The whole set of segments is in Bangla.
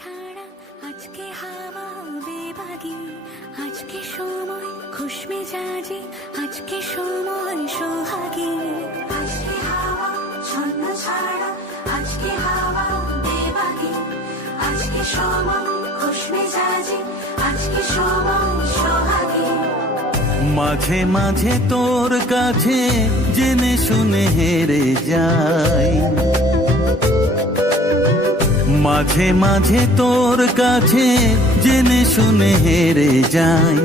ছাড়া আজকে হাওয়া বেবাগি, আজকে সময় খুশ মেজাজি, আজকে সময় সোহাগী। আজকে হাওয়া ছন্ন ছাড়া, আজকে হাওয়া বেবাগি, আজকে সময় খুশ মেজাজি, আজকে সময় সোহাগী। মাঝে মাঝে তোর কাছে জেনে শুনে হেরে যাই, মাঝে মাঝে তোর কাছে জেনে শুনে হেরে যাই।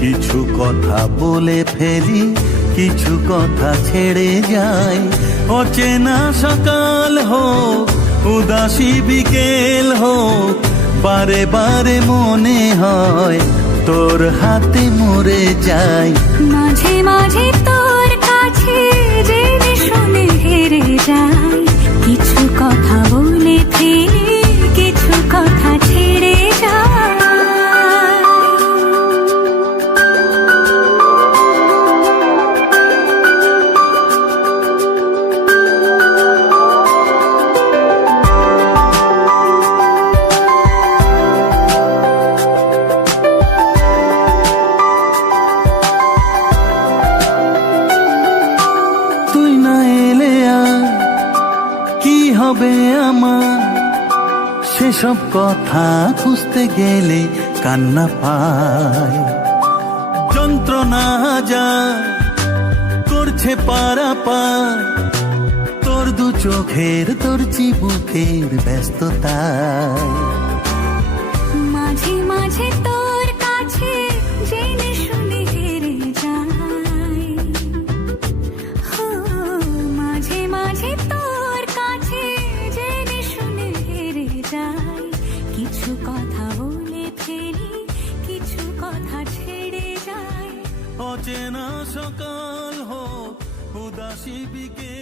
কিছু কথা বলে ফেলি, কিছু কথা ছেড়ে যাই। অচেনা সকাল হোক, উদাসী বিকেল হোক, বারে বারে মনে হয় তোর হাতে মরে যাই। মাঝে মাঝে তোর কাছে জেনে শুনে হেরে যাই, কিছু কথা বলে ফেলি, কিছু কথা ছেড়ে যাই। তুই না এলে আর কি হবে আমার, সেসব কথা খুঁজতে গেলে কান্না পায়। যন্ত্রণা যা করছে পারাপার, তোর দু চোখের, তোর চিবুকের ব্যস্ততায়। মাঝে মাঝে তোর কাছে জেনে শুনে হেরে যাই, হো, মাঝে মাঝে তোর কাছে জেনে শুনে হেরে যাই। কিছু কথা বলে ফেলি, কিছু কথা ছেড়ে যাই। অচেনা সকাল হোক, উদাসী বিকেল